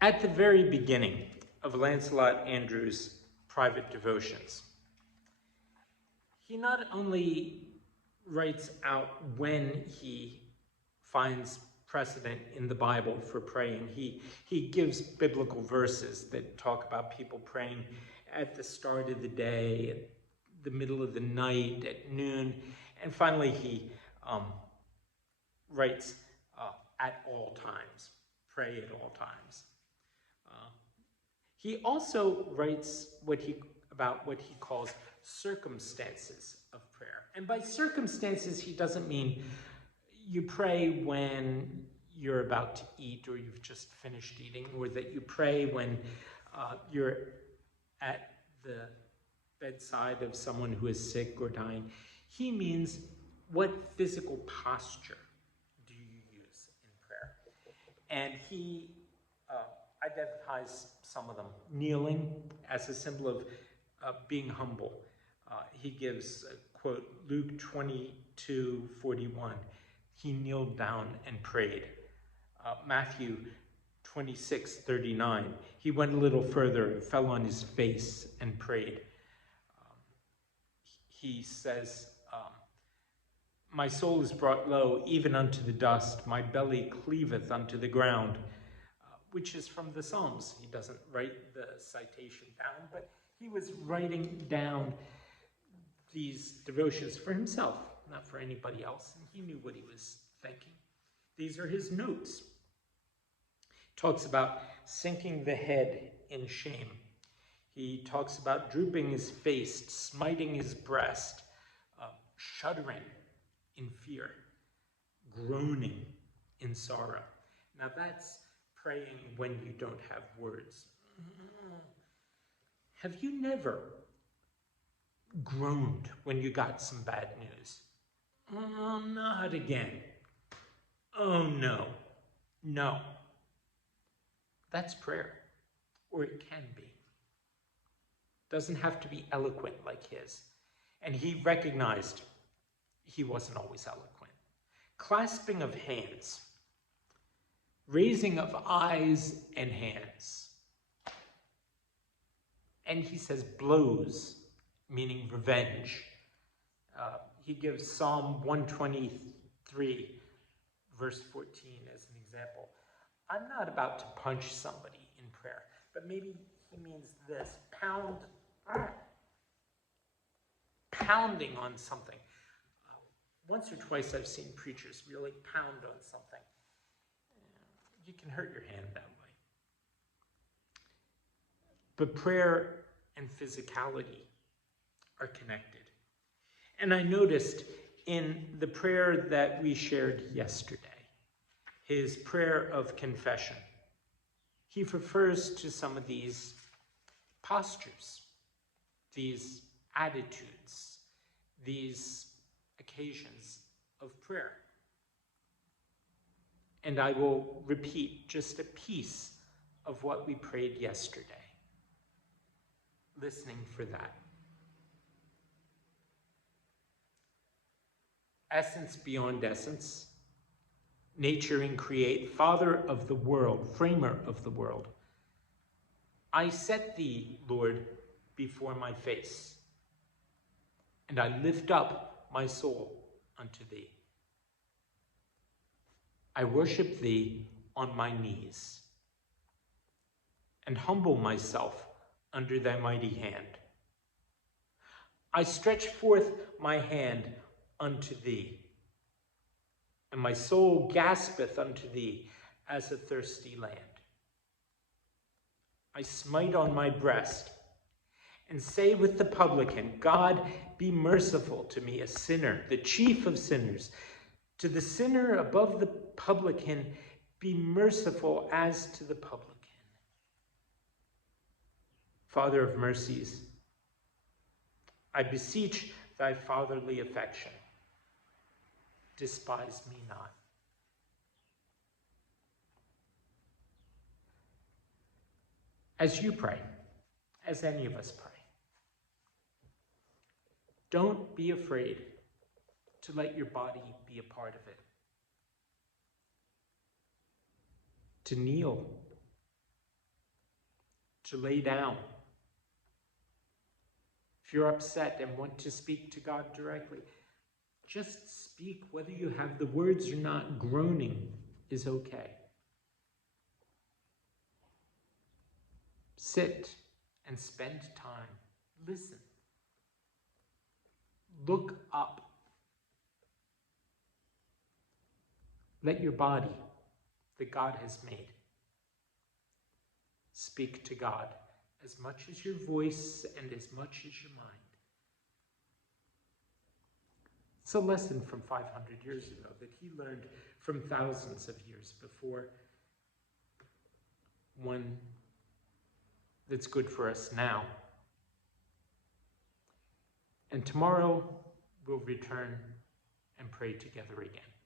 At the very beginning of Lancelot Andrew's private devotions, he not only writes out when he finds precedent in the Bible for praying, he gives biblical verses that talk about people praying at the start of the day, at the middle of the night, at noon, and finally he writes at all times, pray at all times. He also writes about what he calls circumstances of prayer. And by circumstances, he doesn't mean you pray when you're about to eat or you've just finished eating, or that you pray when you're at the bedside of someone who is sick or dying. He means, what physical posture do you use in prayer? And he identifies some of them. Kneeling as a symbol of being humble. He gives, quote, Luke 22:41. He kneeled down and prayed. Matthew 26:39. He went a little further and fell on his face and prayed. He says, my soul is brought low, even unto the dust. My belly cleaveth unto the ground. Which is from the Psalms. He doesn't write the citation down, but he was writing down these devotions for himself, not for anybody else, and he knew what he was thinking. These are his notes. He talks about sinking the head in shame. He talks about drooping his face, smiting his breast, shuddering in fear, groaning in sorrow. Now that's praying when you don't have words. Have you never groaned when you got some bad news? Oh, not again. Oh, no. No. That's prayer, or it can be. Doesn't have to be eloquent like his. And he recognized he wasn't always eloquent. Clasping of hands, raising of eyes and hands. And he says blows, meaning revenge. He gives Psalm 123, verse 14 as an example. I'm not about to punch somebody in prayer, but maybe he means this, pounding on something. Once or twice I've seen preachers really pound on something. You can hurt your hand that way. But prayer and physicality are connected. And I noticed in the prayer that we shared yesterday, his prayer of confession, he refers to some of these postures, these attitudes, these occasions of prayer. And I will repeat just a piece of what we prayed yesterday, listening for that. Essence beyond essence, nature and create, Father of the world, framer of the world. I set thee, Lord, before my face, and I lift up my soul unto thee. I worship thee on my knees, and humble myself under thy mighty hand. I stretch forth my hand unto thee, and my soul gaspeth unto thee as a thirsty land. I smite on my breast, and say with the publican, God, be merciful to me, a sinner, the chief of sinners. To the sinner above the publican, be merciful as to the publican. Father of mercies, I beseech thy fatherly affection. Despise me not. As you pray, as any of us pray, don't be afraid to let your body be a part of it. To kneel, to lay down. If you're upset and want to speak to God directly, just speak. Whether you have the words or not, groaning is okay. Sit and spend time. Listen. Look up. Let your body, that God has made, speak to God as much as your voice and as much as your mind. It's a lesson from 500 years ago that he learned from thousands of years before, one that's good for us now. And tomorrow we'll return and pray together again.